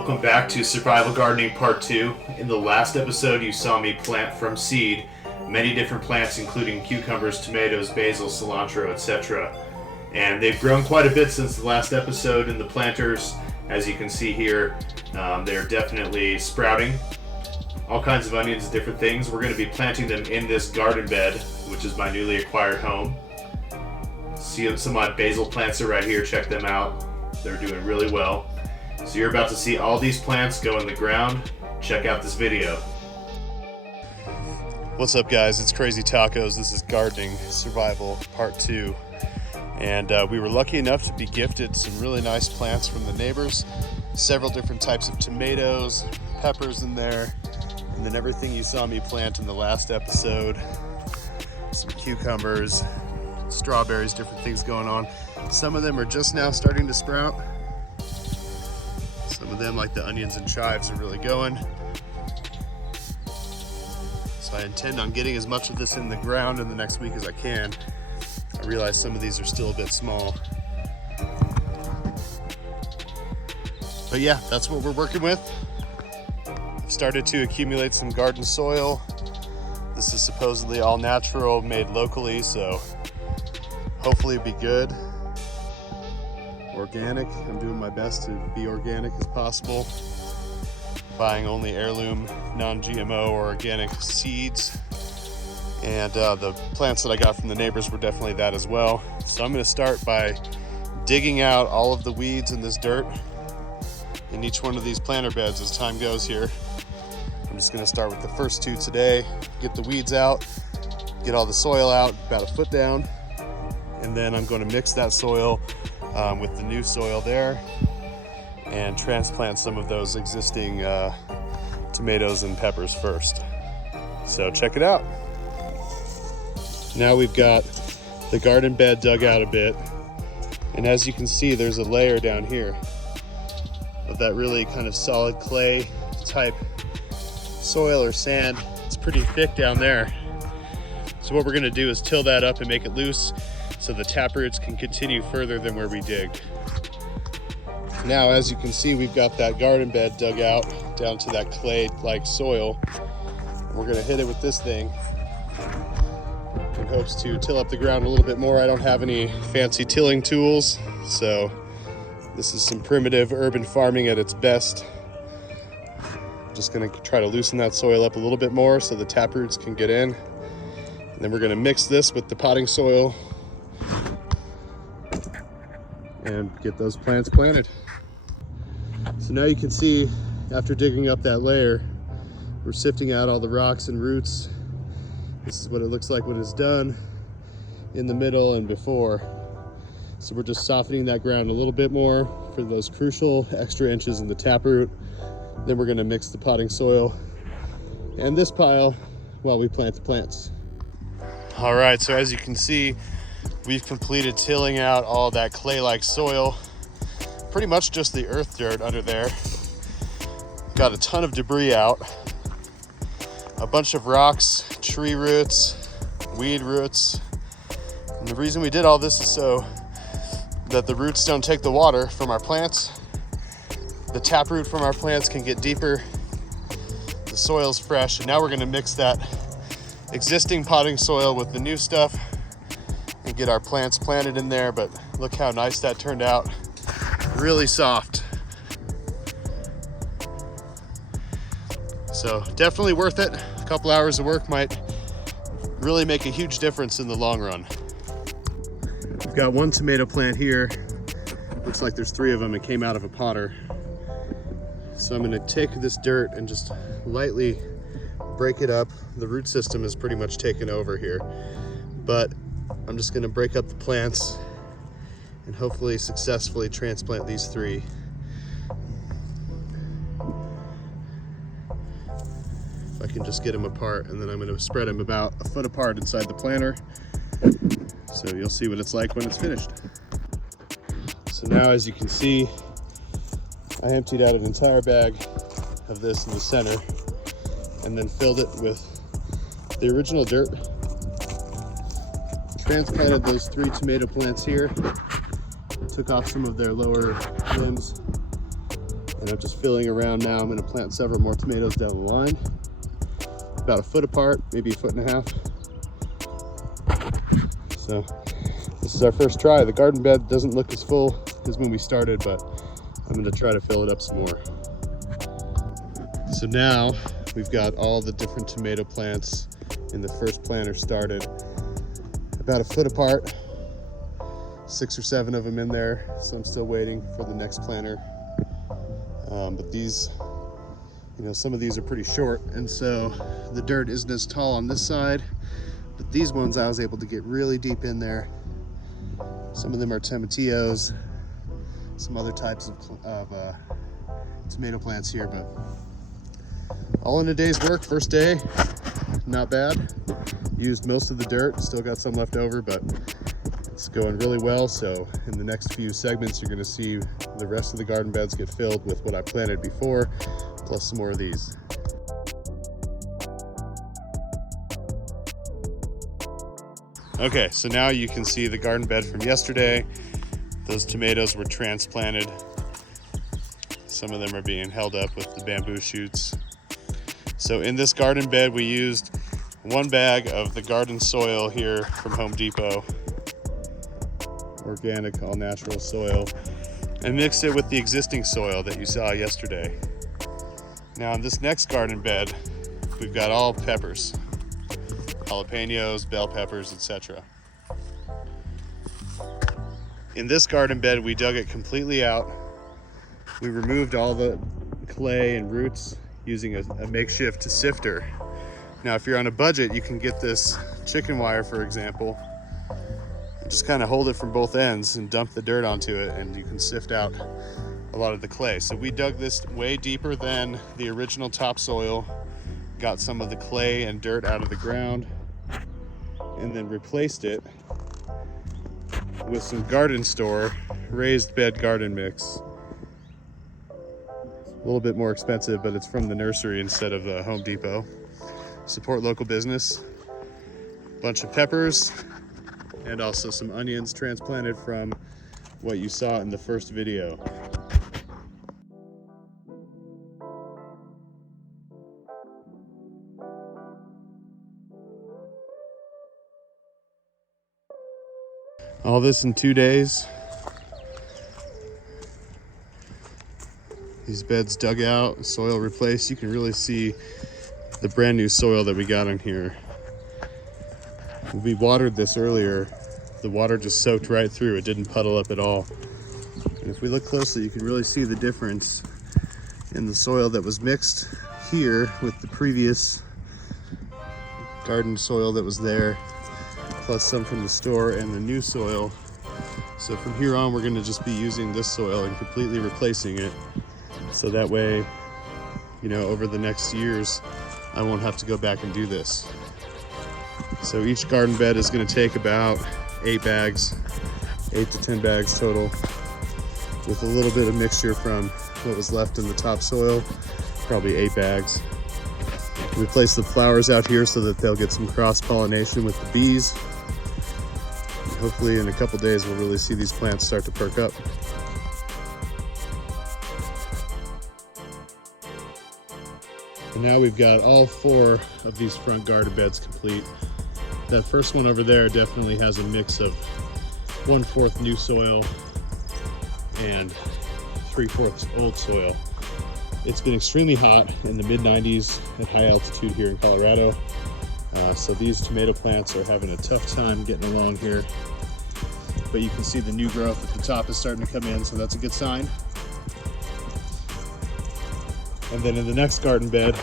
Welcome back to Survival Gardening Part 2. In the last episode, you saw me plant from seed many different plants, including cucumbers, tomatoes, basil, cilantro, etc. And they've grown quite a bit since the last episode in the planters. As you can see here, they're definitely sprouting. All kinds of onions, different things. We're going to be planting them in this garden bed, which is my newly acquired home. See, some of my basil plants are right here. Check them out. They're doing really well. So you're about to see all these plants go in the ground. Check out this video. What's up, guys? It's Crazy Tacos. This is Gardening Survival Part 2. And we were lucky enough to be gifted some really nice plants from the neighbors. Several different types of tomatoes, peppers in there, and then everything you saw me plant in the last episode. Some cucumbers, strawberries, different things going on. Some of them are just now starting to sprout. Some of them, like the onions and chives, are really going. So I intend on getting as much of this in the ground in the next week as I can. I realize some of these are still a bit small. But yeah, that's what we're working with. I've started to accumulate some garden soil. This is supposedly all natural, made locally, so hopefully it'll be good. Organic. I'm doing my best to be organic as possible. Buying only heirloom, non-GMO or organic seeds. And the plants that I got from the neighbors were definitely that as well. So I'm going to start by digging out all of the weeds in this dirt in each one of these planter beds as time goes here. I'm just going to start with the first two today, get the weeds out, get all the soil out about a foot down, and then I'm going to mix that soil with the new soil there and transplant some of those existing tomatoes and peppers first. So check it out. Now we've got the garden bed dug out a bit, and as you can see, there's a layer down here of that really kind of solid clay type soil or sand. It's pretty thick down there. So what we're going to do is till that up and make it loose so the taproots can continue further than where we digged. Now, as you can see, we've got that garden bed dug out down to that clay-like soil. We're going to hit it with this thing in hopes to till up the ground a little bit more. I don't have any fancy tilling tools, so this is some primitive urban farming at its best. I'm just going to try to loosen that soil up a little bit more so the taproots can get in. And then we're going to mix this with the potting soil and get those plants planted. So now you can see, after digging up that layer, we're sifting out all the rocks and roots. This is what it looks like when it's done, in the middle and before. So we're just softening that ground a little bit more for those crucial extra inches in the taproot. Then we're going to mix the potting soil and this pile while we plant the plants. All right, so as you can see, we've completed tilling out all that clay-like soil, pretty much just the earth dirt under there. Got a ton of debris out, a bunch of rocks, tree roots, weed roots. And the reason we did all this is so that the roots don't take the water from our plants. The taproot from our plants can get deeper. The soil's fresh, and now we're gonna mix that existing potting soil with the new stuff and get our plants planted in there. But look how nice that turned out. Really soft. So definitely worth it. A couple hours of work might really make a huge difference in the long run. We've got one tomato plant here. Looks like there's 3 of them. It came out of a potter. So I'm going to take this dirt and just lightly break it up. The root system is pretty much taken over here, but I'm just going to break up the plants and hopefully successfully transplant these 3. If I can just get them apart, and then I'm going to spread them about a foot apart inside the planter, so you'll see what it's like when it's finished. So now, as you can see, I emptied out an entire bag of this in the center and then filled it with the original dirt. Transplanted those 3 tomato plants here, took off some of their lower limbs, And I'm just filling around now. I'm gonna plant several more tomatoes down the line. About a foot apart, maybe a foot and a half. So this is our first try. The garden bed doesn't look as full as when we started, but I'm gonna try to fill it up some more. So now we've got all the different tomato plants in the first planter started. About a foot apart, 6 or 7 of them in there. So I'm still waiting for the next planter. But these, you know, some of these are pretty short, and so the dirt isn't as tall on this side, but these ones I was able to get really deep in there. Some of them are tomatillos, some other types of tomato plants here, but all in a day's work. First day, not bad. Used most of the dirt, still got some left over, but it's going really well. So in the next few segments, you're gonna see the rest of the garden beds get filled with what I planted before, plus some more of these. Okay, so now you can see the garden bed from yesterday. Those tomatoes were transplanted. Some of them are being held up with the bamboo shoots. So in this garden bed, we used 1 bag of the garden soil here from Home Depot, organic, all natural soil, and mixed it with the existing soil that you saw yesterday. Now in this next garden bed, we've got all peppers, jalapenos, bell peppers, etc. In this garden bed, we dug it completely out. We removed all the clay and roots using a makeshift sifter. Now, if you're on a budget, you can get this chicken wire, for example, and just kind of hold it from both ends and dump the dirt onto it, and you can sift out a lot of the clay. So we dug this way deeper than the original topsoil, got some of the clay and dirt out of the ground, and then replaced it with some Garden Store raised bed garden mix. A little bit more expensive, but it's from the nursery instead of the Home Depot. Support local business. Bunch of peppers, and also some onions transplanted from what you saw in the first video. All this in 2 days. These beds dug out, soil replaced. You can really see the brand new soil that we got in here. When we watered this earlier, the water just soaked right through. It didn't puddle up at all. And if we look closely, you can really see the difference in the soil that was mixed here with the previous garden soil that was there, plus some from the store and the new soil. So from here on, we're gonna just be using this soil and completely replacing it. So that way, you know, over the next years, I won't have to go back and do this. So each garden bed is gonna take about 8 bags, 8 to 10 bags total, with a little bit of mixture from what was left in the topsoil, probably 8 bags. We place the flowers out here so that they'll get some cross-pollination with the bees. And hopefully in a couple days, we'll really see these plants start to perk up. And now we've got all 4 of these front garden beds complete. That first one over there definitely has a mix of 1/4 new soil and 3/4 old soil. It's been extremely hot in the mid-90s at high altitude here in Colorado. So these tomato plants are having a tough time getting along here. But you can see the new growth at the top is starting to come in, so that's a good sign. And then in the next garden bed,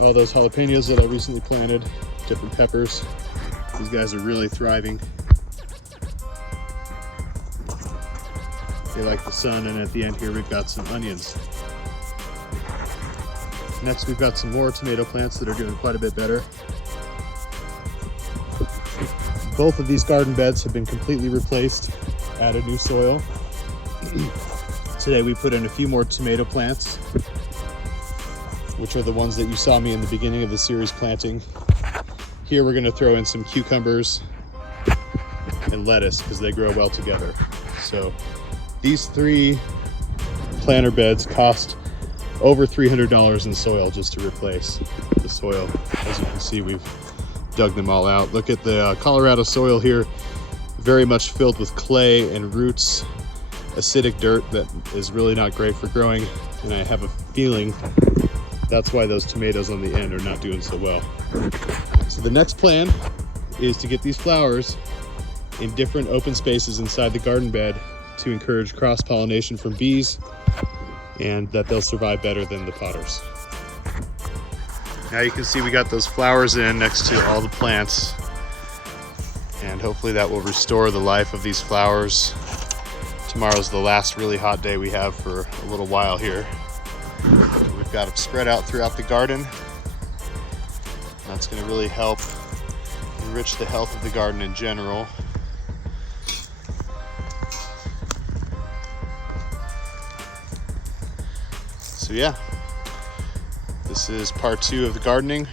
all those jalapenos that I recently planted, different peppers. These guys are really thriving. They like the sun, and at the end here we've got some onions. Next we've got some more tomato plants that are doing quite a bit better. Both of these garden beds have been completely replaced, added new soil. Today we put in a few more tomato plants, which are the ones that you saw me in the beginning of the series planting. Here we're gonna throw in some cucumbers and lettuce because they grow well together. So these 3 planter beds cost over $300 in soil just to replace the soil. As you can see, we've dug them all out. Look at the Colorado soil here, very much filled with clay and roots, acidic dirt that is really not great for growing, and I have a feeling that's why those tomatoes on the end are not doing so well. So the next plan is to get these flowers in different open spaces inside the garden bed to encourage cross-pollination from bees, and that they'll survive better than the potters. Now you can see we got those flowers in next to all the plants, and hopefully that will restore the life of these flowers. Tomorrow's the last really hot day we have for a little while here. We've got them spread out throughout the garden. That's going to really help enrich the health of the garden in general. So yeah, this is part 2 of the gardening.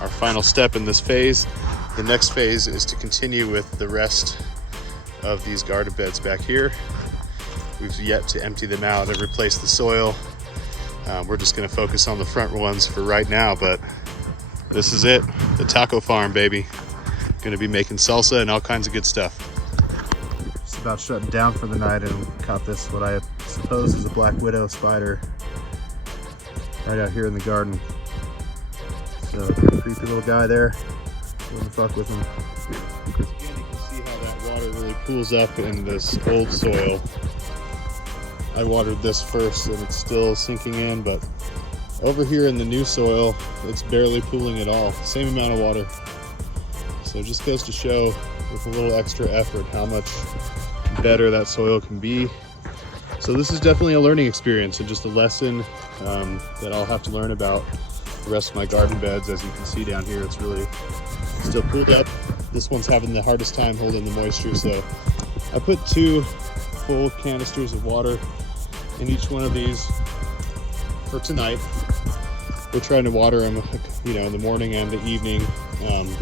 Our final step in this phase. The next phase is to continue with the rest of these garden beds back here. We've yet to empty them out and replace the soil. We're just gonna focus on the front ones for right now, but this is it, the taco farm, baby. Gonna be making salsa and all kinds of good stuff. Just about shutting down for the night and caught this, what I suppose is a black widow spider right out here in the garden. So creepy little guy there, wouldn't fuck with him. Again, you can see how that water really pools up in this old soil. I watered this first and it's still sinking in, but over here in the new soil, it's barely pooling at all. Same amount of water. So it just goes to show with a little extra effort how much better that soil can be. So this is definitely a learning experience and just a lesson that I'll have to learn about the rest of my garden beds. As you can see down here, it's really still pooled up. This one's having the hardest time holding the moisture, so I put 2 full canisters of water in each one of these for tonight. We're trying to water them, you know, in the morning and the evening,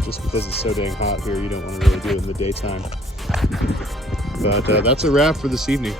just because it's so dang hot here. You don't want to really do it in the daytime. But that's a wrap for this evening.